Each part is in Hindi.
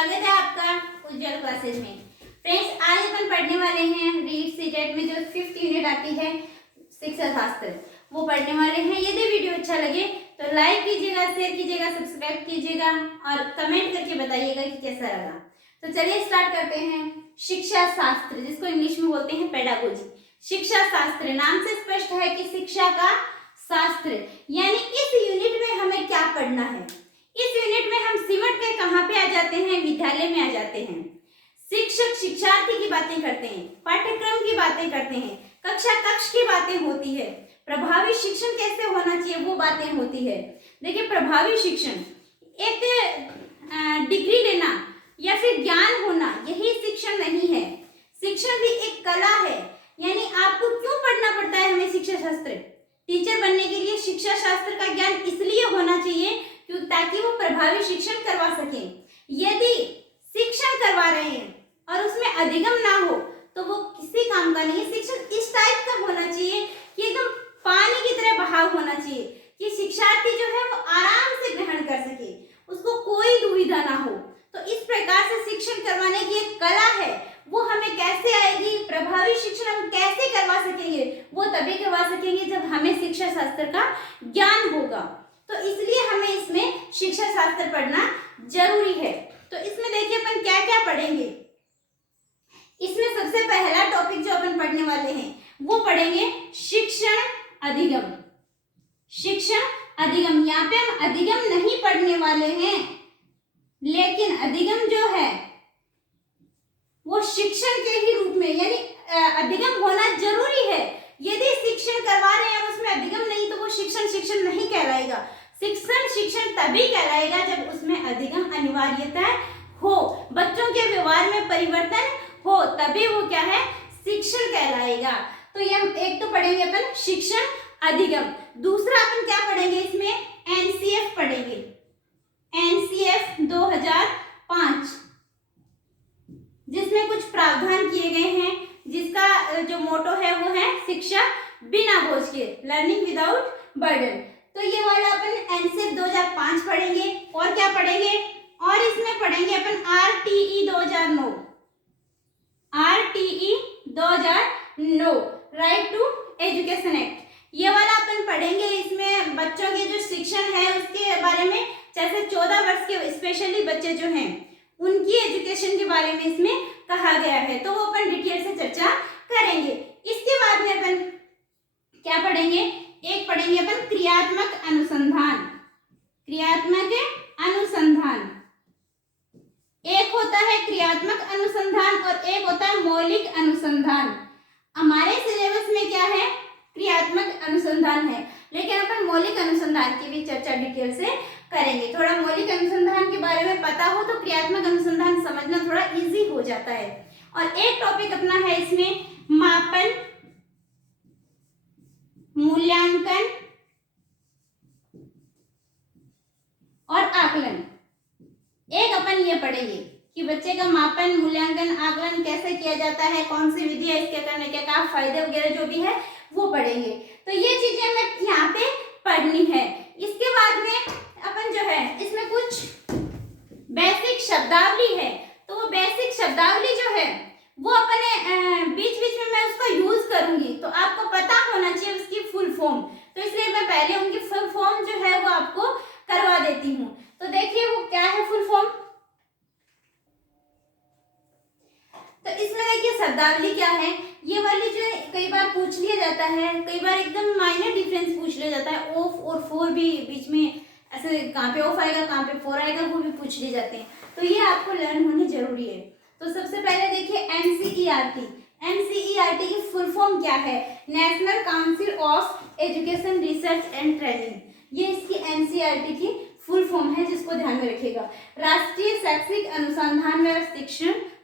स्वागत है आपका उज्जवल क्लासेज में। फ्रेंड्स, आज अपन पढ़ने वाले हैं रीड सीटेट में जो 5th यूनिट आती है शिक्षा शास्त्र, वो पढ़ने वाले हैं। यदि वीडियो अच्छा लगे तो लाइक कीजिएगा, शेयर कीजिएगा, सब्सक्राइब कीजिएगा और कमेंट करके बताइएगा कि कैसा लगा। तो चलिए स्टार्ट करते हैं। शिक्षा शास्त्र, जिसको इंग्लिश में बोलते हैं पेडागोजी। शिक्षा शास्त्र नाम से स्पष्ट है कि शिक्षा का शास्त्र, यानी इस यूनिट में हमें क्या पढ़ना है। इस यूनिट में हम सिमट के कहाँ पे आ जाते हैं, विद्यालय में आ जाते हैं। शिक्षक शिक्षार्थी की बातें करते हैं, पाठ्यक्रम की बातें करते हैं, कक्षा कक्ष की बातें होती है, प्रभावी शिक्षण कैसे होना चाहिए वो बातें होती है। देखिए, प्रभावी शिक्षण एक डिग्री लेना या फिर ज्ञान होना, यही शिक्षण नहीं है। शिक्षण भी एक कला है, यानी आपको क्यों पढ़ना पड़ता है हमें शिक्षा शास्त्र। टीचर बनने के लिए शिक्षा शास्त्र का ज्ञान इसलिए होना चाहिए ताकि वो प्रभावी शिक्षण करवा सकें। यदि शिक्षण करवा रहे हैं और उसमें अधिगम ना हो तो वो किसी काम का नहीं है। शिक्षण इस टाइप का होना चाहिए कि एकदम पानी की तरह बहाव होना चाहिए कि शिक्षार्थी जो है वो आराम से ग्रहण कर सके, उसको कोई दुविधा ना हो। तो इस प्रकार से शिक्षण करवाने की एक कला है, वो हमें कैसे आएगी, प्रभावी शिक्षण हम कैसे करवा सकेंगे, वो तभी करवा सकेंगे जब हमें शिक्षा शास्त्र का ज्ञान होगा। तो इसलिए हमें इसमें शिक्षा शास्त्र पढ़ना जरूरी है। तो इसमें देखिए अपन क्या क्या पढ़ेंगे। इसमें सबसे पहला टॉपिक जो अपन पढ़ने वाले हैं वो पढ़ेंगे शिक्षण अधिगम। शिक्षण अधिगम, यहाँ पे हम अधिगम नहीं पढ़ने वाले हैं, लेकिन अधिगम जो है वो शिक्षण के ही रूप में, यानी अधिगम होना जरूरी है। यदि शिक्षण करवा रहे हैं और उसमें अधिगम नहीं तो वो शिक्षण नहीं कहलाएगा। शिक्षण तभी कहलाएगा जब उसमें अधिगम अनिवार्यता हो, बच्चों के व्यवहार में परिवर्तन हो, तभी वो क्या है, शिक्षण कहलाएगा। तो ये हम एक तो पढ़ेंगे अपन शिक्षण अधिगम। दूसरा अपन क्या पढ़ेंगे, इसमें एनसीएफ पढ़ेंगे। एनसीएफ 2005, जिसमें कुछ प्रावधान किए गए हैं, जिसका जो मोटो है वो है शिक्षा बिना बोझ के, लर्निंग विदाउट बर्डन। तो ये वाला अपन एनसीएफ 2005 पढ़ेंगे। और क्या पढ़ेंगे, और इसमें पढ़ेंगे अपन RTE 2009, RTE 2009, right to education act. ये वाला अपन पढ़ेंगे। इसमें बच्चों के जो शिक्षण है उसके बारे में, जैसे 14 वर्ष के स्पेशली बच्चे जो हैं उनकी एजुकेशन के बारे में इसमें कहा गया है, तो वो अपन डिटेल से चर्चा करेंगे। इसके बाद में अपन क्या पढ़ेंगे, एक पढ़ेंगे अपन क्रियात्मक अनुसंधान। क्रियात्मक अनुसंधान, एक होता है क्रियात्मक अनुसंधान और एक होता है मौलिक अनुसंधान। हमारे सिलेबस में क्या है, क्रियात्मक अनुसंधान है, लेकिन अपन मौलिक अनुसंधान की भी चर्चा डिटेल से करेंगे। थोड़ा मौलिक अनुसंधान के बारे में पता हो तो क्रियात्मक अनुसंधान समझना थोड़ा इजी हो जाता है। और एक टॉपिक अपना है इसमें मापन, मूल्यांकन और आकलन। एक अपन ये पढ़ेंगे कि बच्चे का मापन, मूल्यांकन, आकलन कैसे किया जाता है, कौन सी विधि है इसके करने के, क्या फायदे वगैरह जो भी है वो पढ़ेंगे। तो ये चीजें हमें यहाँ पे पढ़नी है। इसके बाद में अपन जो है इसमें कुछ बेसिक शब्दावली है, तो वो बेसिक शब्दावली जो है वो अपने बीच बीच में मैं उसका यूज करूंगी, तो आपको पता होना चाहिए उसकी फुल फॉर्म। तो इसलिए मैं पहले उनकी फुल फॉर्म जो है वो आपको करवा देती हूँ। तो देखिए वो क्या है फुल फॉर्म। तो इसमें देखिए शब्दावली क्या है, ये वाली जो है कई बार पूछ लिया जाता है, कई बार एकदम माइनर डिफरेंस पूछ लिया जाता है। ऑफ और फोर भी बीच में ऐसे, कहाँ पे ऑफ आएगा कहाँ पे फोर आएगा वो भी पूछ लिए जाते हैं, तो ये आपको लर्न होनी जरूरी है। तो सबसे पहले देखिए एनसीईआरटी। एनसीईआरटी की फुल फॉर्म क्या है, national council of education research and training. ये इसकी एनसीईआरटी की फुल फॉर्म है, जिसको ध्यान में रखिएगा। राष्ट्रीय शैक्षिक अनुसंधान व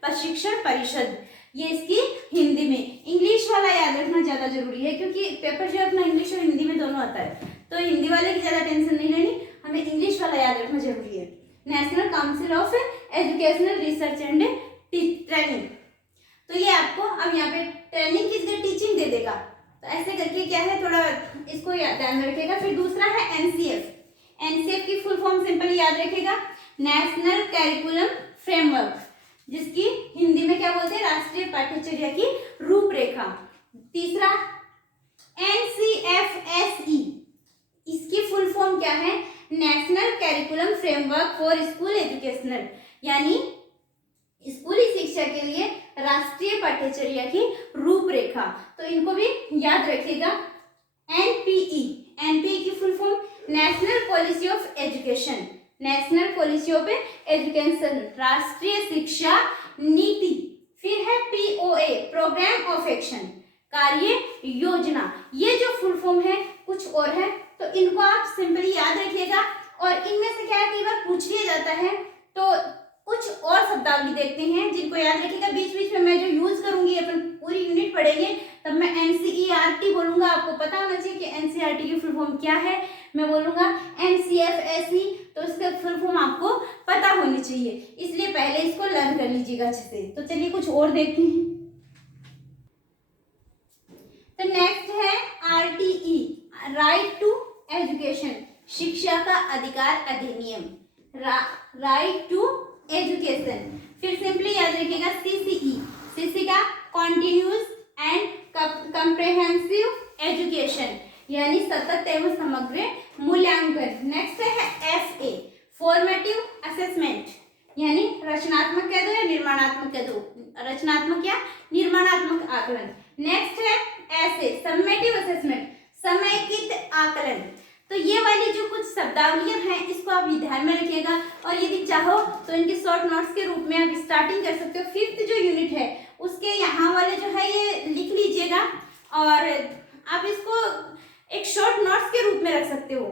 प्रशिक्षण परिषद, ये इसकी हिंदी में। इंग्लिश वाला याद रखना ज्यादा जरूरी है, क्योंकि पेपर जो अपना इंग्लिश और हिंदी में दोनों आता है, तो हिंदी वाले की ज्यादा टेंशन नहीं लेनी, हमें इंग्लिश वाला याद रखना जरूरी है। National council of educational research and training. तो ये आपको अब यहाँ पे ट्रेनिंग की जगह टीचिंग दे देगा, तो ऐसे करके क्या है, थोड़ा इसको ध्यान में रखिएगा। फिर दूसरा है एनसीएफ। एनसीएफ की फुल फॉर्म सिंपली याद रखिएगा, नेशनल कैरिकुलम फ्रेमवर्क, जिसकी हिंदी में क्या बोलते हैं, राष्ट्रीय पाठ्यचर्या की रूपरेखा। तीसरा NCFSE, इसकी फुल फॉर्म क्या है, national curriculum framework for school educational, यानी स्कूली शिक्षा के लिए राष्ट्रीय पाठ्यचर्या की रूपरेखा। तो इनको भी याद रखिएगा। NPE की full form national policy of education, national policy of education, राष्ट्रीय शिक्षा नीति। फिर है POA, प्रोग्राम ऑफ एक्शन, कार्य योजना। ये जो फुल फॉर्म है कुछ और है, तो इनको आप सिंपली याद रखिएगा। और इनमें से क्या है, कई बार पूछ लिया जाता है, तो कुछ और शब्दावली देखते हैं जिनको याद रखिएगा। बीच बीच में मैं जो यूज करूंगी, अपन पूरी यूनिट पढ़ेंगे तब मैं NCERT बोलूंगा, आपको पता होना चाहिए कि NCERT की फुल फॉर्म क्या है। मैं बोलूंगा NCFSE, तो इसका फुल फॉर्म आपको पता होनी चाहिए, इसलिए पहले इसको लर्न कर लीजिएगा अच्छे से। तो चलिए कुछ और देखते हैं। तो नेक्स्ट है RTE, राइट टू एजुकेशन, शिक्षा का अधिकार अधिनियम, राइट टू एजुकेशन। फिर सिंपली याद रखिएगा CCE का कॉन्टिन्यूस एंड कंप्रेहेंसिव एजुकेशन, यानी सतत एवं समग्र मूल्यांकन। नेक्स्ट है FA, फॉर्मेटिव असेसमेंट, यानी रचनात्मक कह दो या निर्माणात्मक कह दो, रचनात्मक या निर्माणात्मक आकलन। नेक्स्ट है SA, समेटिव असेसमेंट, समेकित आकलन। तो ये वाली जो कुछ शब्दावलियां हैं इसको आप ध्यान में रखिएगा, और यदि चाहो तो इनके शॉर्ट नोट्स के रूप में आप स्टार्टिंग कर सकते हो। 5th जो यूनिट है उसके यहाँ वाले जो है ये लिख लीजिएगा, और आप इसको एक शॉर्ट नोट्स के रूप में रख सकते हो।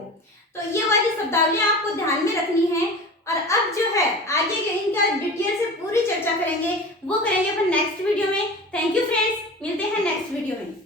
तो ये वाली शब्दावलियां आपको ध्यान में रखनी है। और अब जो है आगे इनका डिटेल से पूरी चर्चा करेंगे, वो करेंगे अपन नेक्स्ट वीडियो में। थैंक यू फ्रेंड्स, मिलते हैं नेक्स्ट वीडियो में।